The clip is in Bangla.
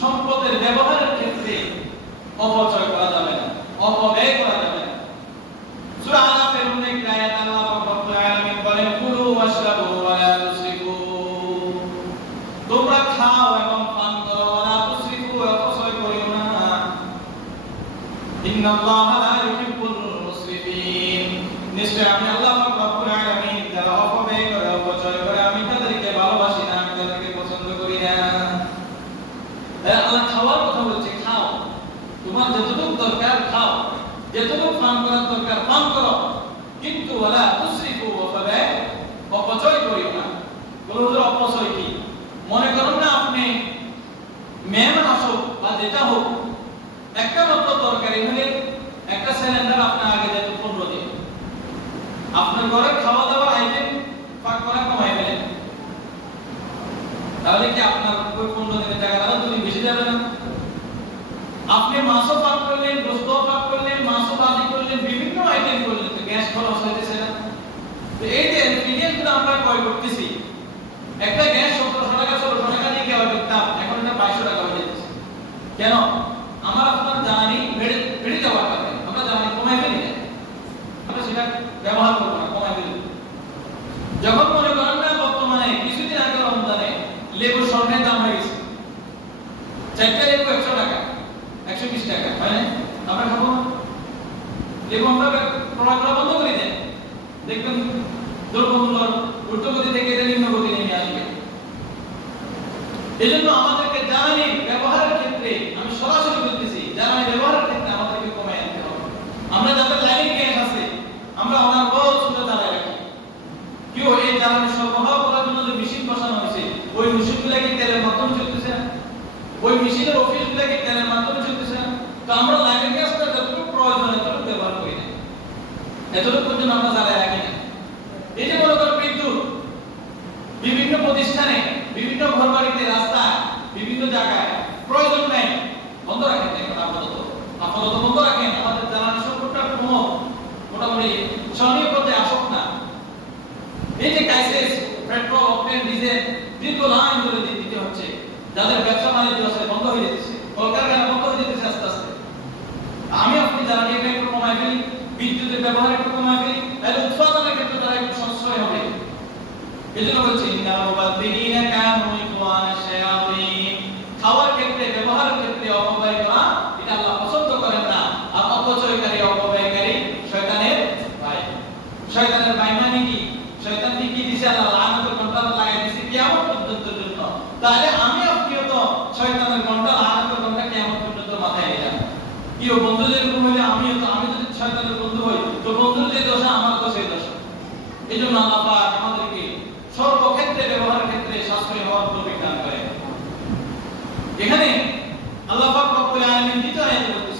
সম্পদের ব্যবহারের ক্ষেত্রে অপচয় করা যাবে না, অপব্যয় করা যাবে না। সূরা আরাফের 19 আয়াত আল্লাহ রাব্বুল আলামিন বলেন কুলু ওয়াশরাবু ওয়া লা তুসরিফু, তোমরা খাও এবং পান করো, ওয়া লা তুসরিফু, অপচয় করিও না। ইন্নাল্লাহা লা ইউহিব্বুল মুসরিফিন, নিশ্চয় আমি আল্লাহ রাব্বুল আলামিন যারা অপব্যয় করে অপচয় করে আমি তাদেরকে ভালোবাসি না, আমি তাদেরকে পছন্দ করি না। আল্লাহ খাওয়ার কথা বলছে, খাও, তোমার যতটুকু দরকার খাও, যতটুকু পান করার দরকার পান করো, কিন্তু ওয়ালা তুসরিফু, অপচয় করিও না। বলুন অপচয় কি? মনে করুন না আপনি মেহমান আসুক বা যেটা হোক, একটা মাত্র তরকারি হলে একটা সিলিন্ডার আপনার আগে যেত 15 দিন, আপনার ঘরে খাওয়া দাওয়ার আইটেম পাক করা কমাই ফেলেন, তাহলে কি আপনার ওই 15 দিনের টাকাটা তুমি বেশি যাবে না? আপনি মাছও পাক করলেন, গোশতও পাক করলেন, মাছও ভাজি করলেন, বিভিন্ন আইটেম করলেন, তো গ্যাস খরচ হইতেছে না? তো এই যে ইনগ্রেডিয়েন্টগুলো আমরা ক্রয় করতেছি, একটা গ্যাস 1700 টাকা 1600 টাকা দিয়ে ক্রয় করতাম, এখন এটা 2200 টাকা হয়ে যাচ্ছে। কেন? আমার আপনার জ্বালানি বেড়ে যাওয়ার কারণে আমরা জ্বালানি কমাই ফেলি না, আমরা সেটা ব্যবহার করব না, কমাই ফেলি। যখন মনে করেন না বর্তমানে কিছুদিন আগে রমজানে লেবুর স্বর্ণের দাম হয়ে গেছে, 4টা লেবু 100 টাকা 120 টাকা, হয় না? আমরা খাবো না লেবু, আমরা ক্রয় করা বন্ধ করে দেন, দেখবেন দ্রব্যমূল্য ঊর্ধ্বগতি থেকে নিম্ন গতি নেমে আসবে। এজন্য আমাদেরকে জ্বালানি ব্যবহারের ক্ষেত্রে, আমি সরাসরি বলতেছি, জ্বালানি ব্যবহারের ক্ষেত্রে আমাদেরকে কমায় আনতে হবে। আমরা যাদের লাইনের গ্যাস আছে আমরা ওনার বড় ছোট জ্বালায় রাখি, কেউ এই জ্বালানি সরবরাহ করার জন্য যে মেশিন বসানো হয়েছে, ওই মেশিনগুলো কি তেলের মাধ্যমে চলতেছে না? ওই মেশিনের অফিসগুলো কি তেলের মাধ্যমে চলতেছে না? তো আমরা লাইনের গ্যাসটা যতটুকু প্রয়োজন এতটুকু ব্যবহার করি না, এতটুকু পর্যন্ত আমরা জ্বালায় রাখি না। এই যে মনে করো বিদ্যুৎ, বিভিন্ন প্রতিষ্ঠানে, বিভিন্ন ঘরবাড়িতে, রাস্তায়, বিভিন্ন জায়গায় প্রয়োজন নাই, বন্ধ রাখেন, দেখেন আপাতত বন্ধ রাখেন, আমাদের জ্বালানি সংকটটা মোটামুটি সহনীয় পর্যায়ে আসুক না। এই যে ক্রাইসিস, পেট্রোল, অকটেন, ডিজেল দীর্ঘ লাইন ধরে দিতে হচ্ছে, যাদের ব্যবসা বাণিজ্য আছে বন্ধ হয়ে যেতেছে, কলকারখানা বন্ধ হয়ে যেতেছে আস্তে আস্তে। আমি আপনি জ্বালানিটা একটু কমাই ফেলি, বিদ্যুতের ব্যবহার একটু কমাই ফেলি, তাহলে উৎপাদনের ক্ষেত্রে তারা একটু সাশ্রয় হবে। এজন্য বলছি ইন্নাল মুবাদদিরিনা কানু ইখওয়ানাশ শায়াতিন, খাওয়ার ক্ষেত্রে, ব্যবহারের ক্ষেত্রে অপব্যয় করা এটা আল্লাহ পছন্দ করেন না। আর অপচয়কারী, অপব্যয়কারী শয়তানের ভাই। শয়তানের ভাই মানে কি? শয়তান কি দিছে? আল্লাহ লানাতের ঘন্টা লাগাই দিছে কিয়ামত পর্যন্তের জন্য। তাহলে আমি আপনিও তো শয়তানের ঘন্টা, লানাতের ঘন্টা কিয়ামত পর্যন্ত মাথায় নিলাম। কি ও বন্ধু যেরকম হইলে আমি যদি শয়তানের বন্ধু হই, তো বন্ধুর যে দশা আমার তো সেই দশা। এজন্য আল্লাহ পাক আমাদেরকে সর্বক্ষেত্রে, ব্যবহারের ক্ষেত্রে সাশ্রয়ী হওয়ার তৌফিক দান করেন। এখানে আল্লাহ পাক রব্বুল আলামিন দ্বিতীয় আয়াতে বলতেছেন